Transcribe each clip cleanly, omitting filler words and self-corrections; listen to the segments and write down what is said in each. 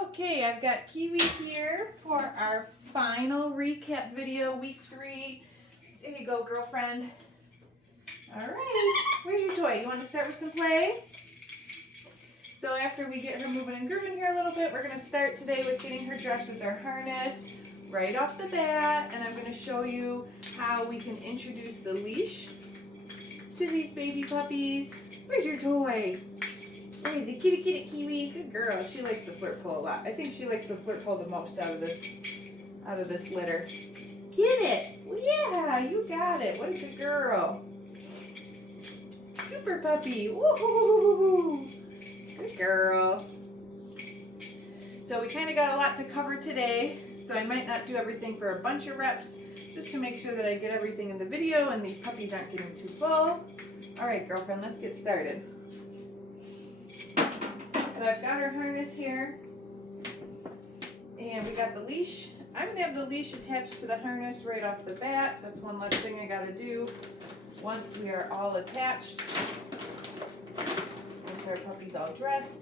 Okay, I've got Kiwi here for our final recap video, week 3. There you go, girlfriend. All right, where's your toy? You want to start with some play? So after we get her moving and grooving here a little bit, we're going to start today with getting her dressed with our harness right off the bat. And I'm going to show you how we can introduce the leash to these baby puppies. Where's your toy? Where is it? Get it, Kiwi. Good girl. She likes the flirt pole a lot. I think she likes the flirt pole the most out of this litter. Get it. Well, yeah, you got it. What a good girl. Super puppy. Woohoo. Good girl. So we kind of got a lot to cover today, so I might not do everything for a bunch of reps, just to make sure that I get everything in the video and these puppies aren't getting too full. All right, girlfriend, let's get started. So I've got her harness here, and we got the leash. I'm going to have the leash attached to the harness right off the bat. That's one less thing I got to do once we are all attached. Once our puppy's all dressed.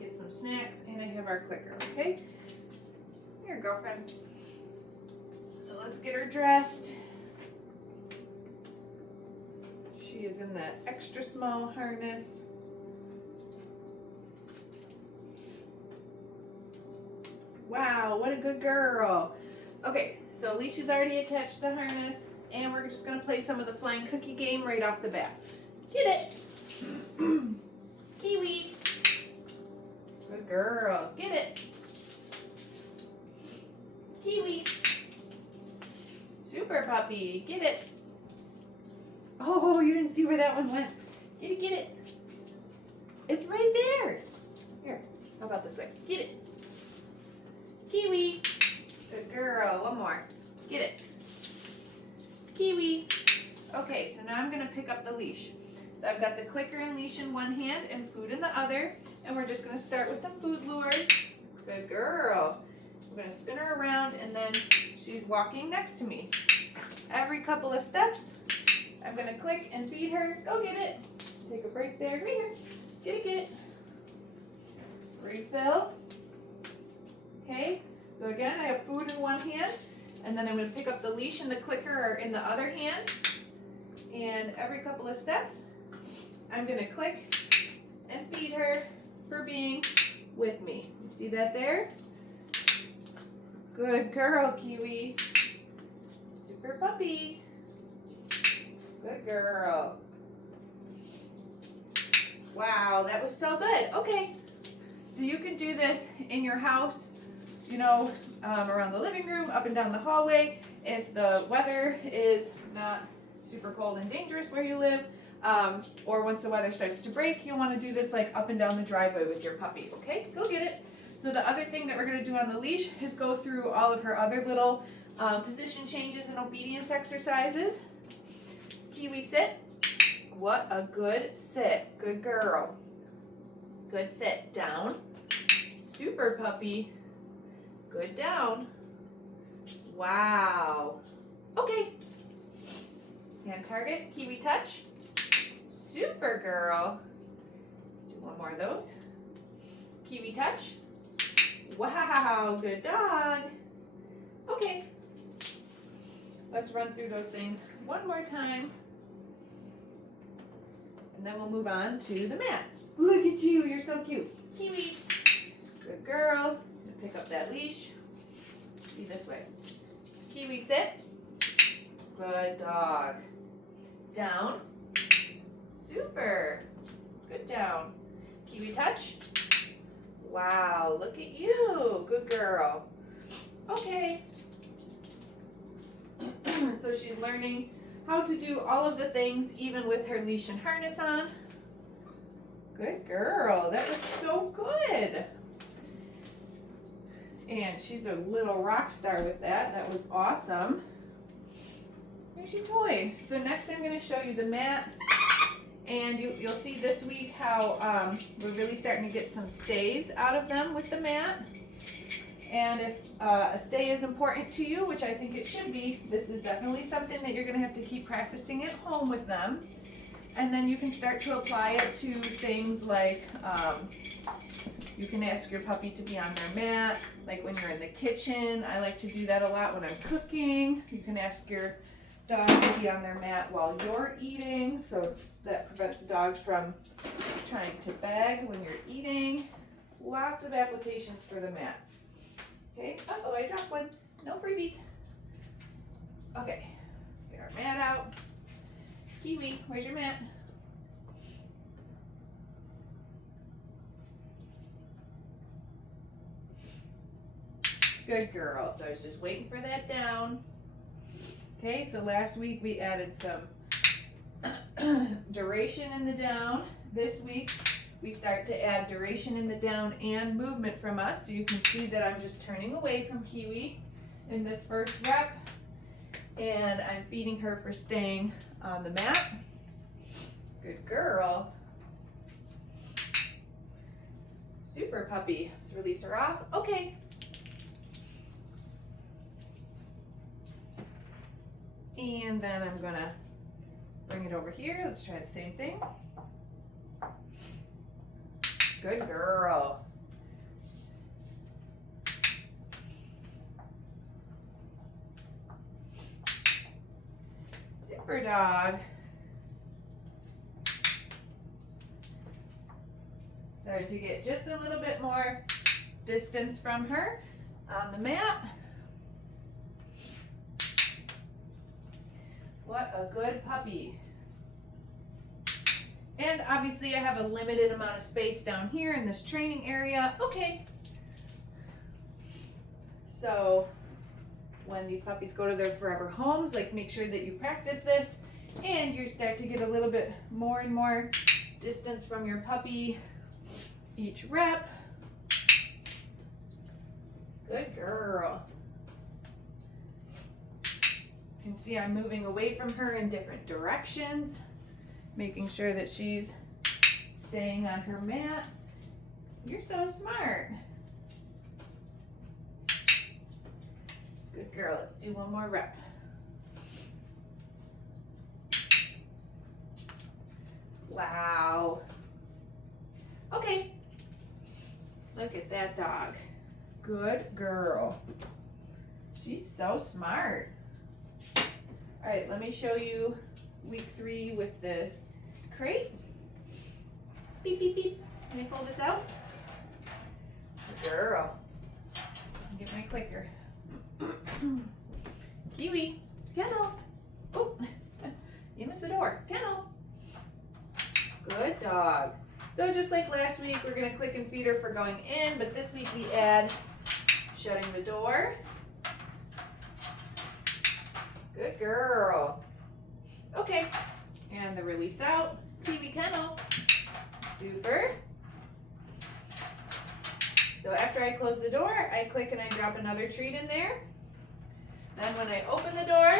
Get some snacks, and I have our clicker, okay? Here, girlfriend. So let's get her dressed. She is in that extra small harness. Wow, what a good girl. Okay, so leash is already attached to the harness, and we're just going to play some of the flying cookie game right off the bat. Get it. Kiwi. Good girl. Get it. Kiwi. Super puppy. Get it. Oh, you didn't see where that one went. Get it, get it. It's right there. Here, how about this way? Get it. Kiwi. Good girl. One more. Get it. Kiwi. Okay, so now I'm going to pick up the leash. So I've got the clicker and leash in one hand and food in the other. And we're just going to start with some food lures. Good girl. We're going to spin her around, and then she's walking next to me. Every couple of steps, I'm going to click and feed her. Go get it. Take a break there. Come here. Get it, get it. Refill. Okay, so again, I have food in one hand, and then I'm going to pick up the leash and the clicker are in the other hand. And every couple of steps, I'm going to click and feed her for being with me. You see that there? Good girl, Kiwi. Super puppy. Good girl. Wow, that was so good. Okay, so you can do this in your house, you know, around the living room, up and down the hallway. If the weather is not super cold and dangerous where you live, or once the weather starts to break, you'll want to do this like up and down the driveway with your puppy, okay? Go get it. So the other thing that we're going to do on the leash is go through all of her other little position changes and obedience exercises. Kiwi, sit. What a good sit. Good girl. Good sit. Down. Super puppy. Good down. Wow. Okay. Hand target. Kiwi touch. Super girl. Let's do one more of those. Kiwi touch. Wow. Good dog. Okay. Let's run through those things one more time. And then we'll move on to the mat. Look at you. You're so cute. Kiwi. Good girl. Pick up that leash. Be this way. Kiwi, sit. Good dog. Down. Super. Good down. Kiwi, touch. Wow, look at you. Good girl. Okay. So she's learning how to do all of the things even with her leash and harness on. Good girl. That was so good. And she's a little rock star with that. That was awesome. Here's your toy. So next I'm going to show you the mat. And you'll see this week how we're really starting to get some stays out of them with the mat. And if a stay is important to you, which I think it should be, this is definitely something that you're going to have to keep practicing at home with them. And then you can start to apply it to things like, you can ask your puppy to be on their mat, like when you're in the kitchen. I like to do that a lot when I'm cooking. You can ask your dog to be on their mat while you're eating, so that prevents dogs from trying to beg when you're eating. Lots of applications for the mat. Okay, uh-oh, I dropped one. No freebies. Okay, get our mat out. Kiwi, where's your mat? Good girl. So I was just waiting for that down. Okay, so last week we added some duration in the down. This week we start to add duration in the down and movement from us. So you can see that I'm just turning away from Kiwi in this first rep. And I'm feeding her for staying on the mat. Good girl. Super puppy. Let's release her off. Okay. And then I'm gonna bring it over here. Let's try the same thing. Good girl. Super dog. Starting to get just a little bit more distance from her on the mat. What a good puppy. And obviously I have a limited amount of space down here in this training area. Okay. So when these puppies go to their forever homes, like make sure that you practice this and you start to get a little bit more and more distance from your puppy each rep. Good girl. You can see I'm moving away from her in different directions, making sure that she's staying on her mat. You're so smart. Good girl. Let's do one more rep. Wow. Okay. Look at that dog. Good girl. She's so smart. All right, let me show you week 3 with the crate. Beep, beep, beep. Can I pull this out? Good girl. Get my clicker. Kiwi, kennel. Oh, you missed the door. Kennel. Good dog. So just like last week, we're gonna click and feed her for going in, but this week we add shutting the door. Good girl. Okay, and the release out. Kiwi kennel. Super. So after I close the door, I click and I drop another treat in there. Then when I open the door,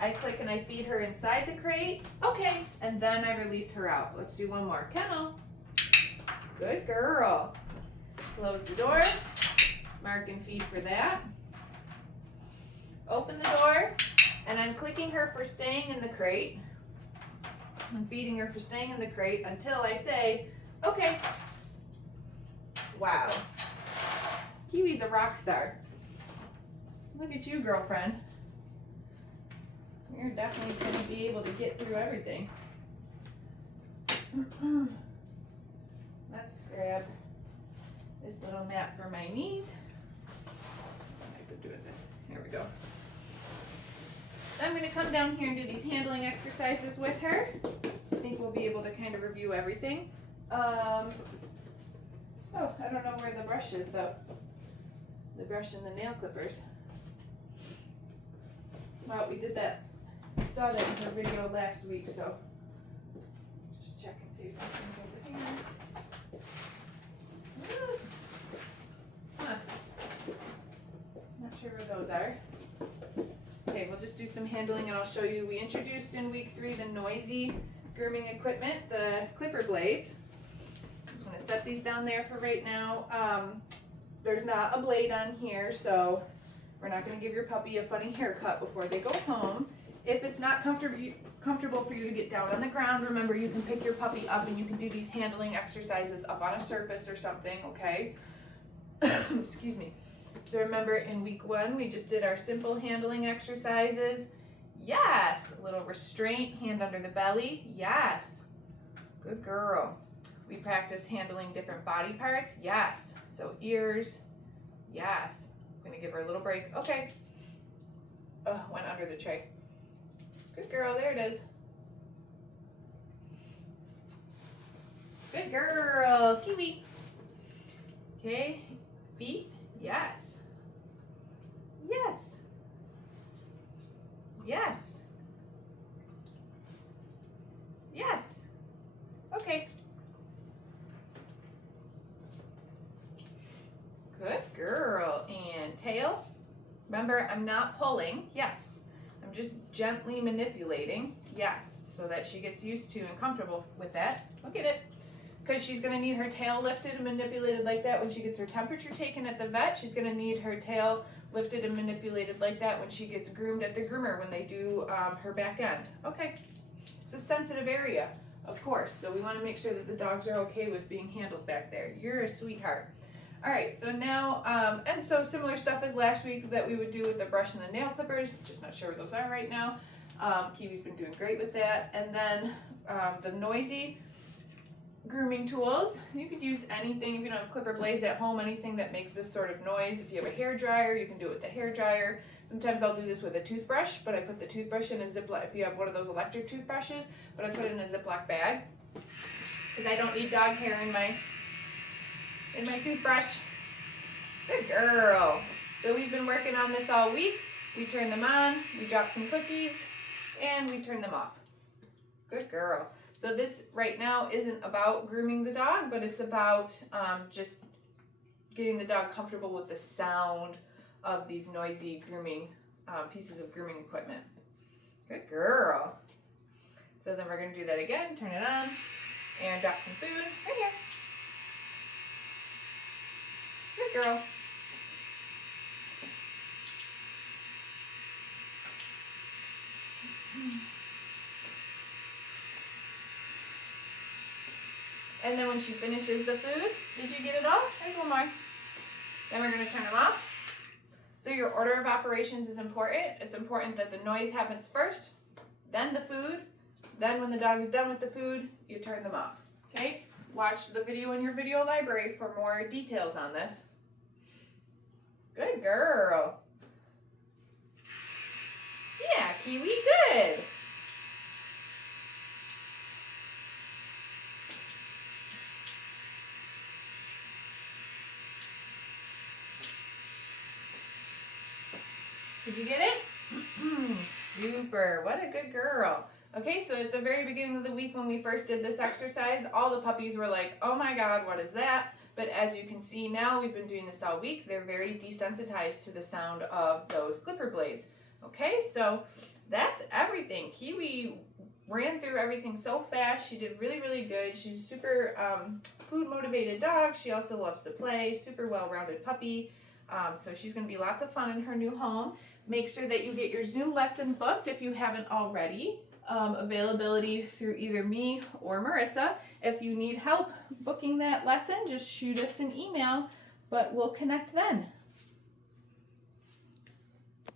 I click and I feed her inside the crate. Okay, and then I release her out. Let's do one more. Kennel. Good girl. Close the door. Mark and feed for that. Open the door. And I'm clicking her for staying in the crate. I'm feeding her for staying in the crate until I say, okay. Wow. Kiwi's a rock star. Look at you, girlfriend. You're definitely going to be able to get through everything. Let's grab this little mat for my knees. I could do it this. Here we go. I'm going to come down here and do these handling exercises with her. I think we'll be able to kind of review everything. Oh, I don't know where the brush is though. The brush and the nail clippers. Well, we did that. I saw that in her video last week, so just check and see if I can go over here. Huh. Not sure where those are. Okay, we'll just do some handling and I'll show you. We introduced in week 3 the noisy grooming equipment, the clipper blades. I'm going to set these down there for right now. There's not a blade on here, so we're not going to give your puppy a funny haircut before they go home. If it's not comfortable for you to get down on the ground, remember you can pick your puppy up and you can do these handling exercises up on a surface or something, okay? Excuse me. So remember in week 1, we just did our simple handling exercises. Yes. A little restraint, hand under the belly. Yes. Good girl. We practiced handling different body parts. Yes. So ears. Yes. I'm going to give her a little break. Okay. Oh, went under the tray. Good girl. There it is. Good girl. Kiwi. Okay. Feet. Yes. Yes. Yes. Yes. Okay. Good girl. And tail. Remember, I'm not pulling. Yes. I'm just gently manipulating. Yes. So that she gets used to and comfortable with that. Look at it. Because she's going to need her tail lifted and manipulated like that when she gets her temperature taken at the vet. She's going to need her tail lifted and manipulated like that when she gets groomed at the groomer when they do her back end. Okay. It's a sensitive area, of course. So we want to make sure that the dogs are okay with being handled back there. You're a sweetheart. All right. So now, and so similar stuff as last week that we would do with the brush and the nail clippers. Just not sure where those are right now. Kiwi's been doing great with that. And then the noisy grooming tools. You could use anything if you don't have clipper blades at home, anything that makes this sort of noise. If you have a hair dryer, you can do it with the hair dryer. Sometimes I'll do this with a toothbrush, but I put the toothbrush in a Ziploc. If you have one of those electric toothbrushes, but I put it in a Ziploc bag because I don't need dog hair in my toothbrush. Good girl. So we've been working on this all week. We turn them on, we drop some cookies, and we turn them off. Good girl. So this right now isn't about grooming the dog, but it's about just getting the dog comfortable with the sound of these noisy grooming pieces of grooming equipment. Good girl. So then we're going to do that again. Turn it on and drop some food right here. Good girl. And then when she finishes the food, did you get it all? There's one more. Then we're going to turn them off. So your order of operations is important. It's important that the noise happens first, then the food, then when the dog is done with the food, you turn them off. Okay? Watch the video in your video library for more details on this. Good girl. Yeah, Kiwi, good. Did you get it? Super. What a good girl. Okay, so at the very beginning of the week when we first did this exercise, all the puppies were like, oh my God, what is that? But as you can see now, we've been doing this all week. They're very desensitized to the sound of those clipper blades. Okay, so that's everything. Kiwi ran through everything so fast. She did really, really good. She's a super food-motivated dog. She also loves to play. Super well-rounded puppy. So she's going to be lots of fun in her new home. Make sure that you get your Zoom lesson booked if you haven't already. Availability through either me or Marissa. If you need help booking that lesson, just shoot us an email, but we'll connect then.